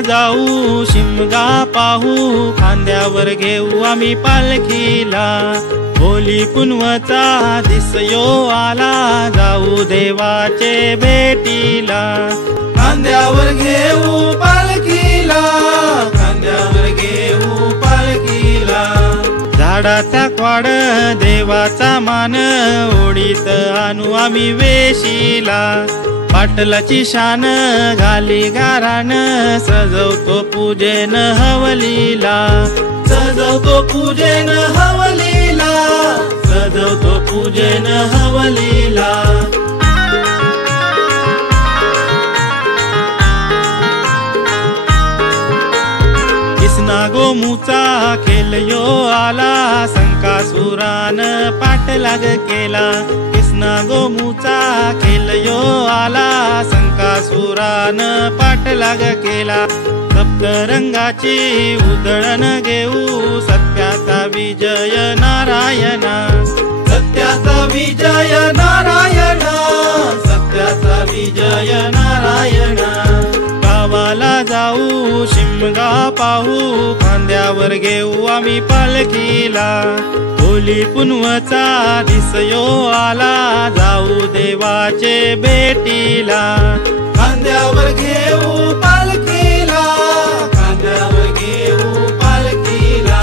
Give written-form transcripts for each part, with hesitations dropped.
जाऊ शिमगा पाहू, खांद्यावर घेऊ आम्ही पालखीला। होली पुनवचा दिसयो आला, जाऊ देवाचे भेटीला। खांद्यावर घेऊ पालखीला, खांद्यावर घेऊ पालखीला। झाडाचा क्वाड देवाचा मान, ओढीत आणू आम्ही वेशीला। पाटलाची शान घाली गाराण, सजवतो पूजेन हवलीला। सजवतो पूजेन हवलीला, सजवतो पूजेन हवलीला। कृष्णा गोमुचा खेलयो आला, संकासुरान पाठलाग केला। कृष्णा गोमुचा खेलयो आला, संकासुरान पाठलाग केला। सप्तरंगाची उधळण घेऊ, सत्याचा विजय नारायणा। सत्याचा विजय नारायणा, सत्याचा विजय नारायणा। गावाला जाऊ शिमगा पाहू, खांद्यावर घेऊ आम्ही पालखीला। होली पुनवचा दिसयो आला, जाऊ देवाचे भेटीला। खांद्यावर घेऊ पालखीला, खांद्यावर घेऊ पालखीला।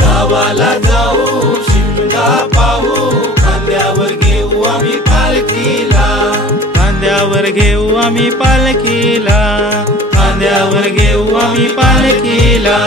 गावाला जाऊ शिमगा पाहू, खांद्यावर घेऊ आम्ही पालखीला। खांद्यावर घेऊ आम्ही पालखीला, खांद्यावर घेऊ आम्ही पालखीला।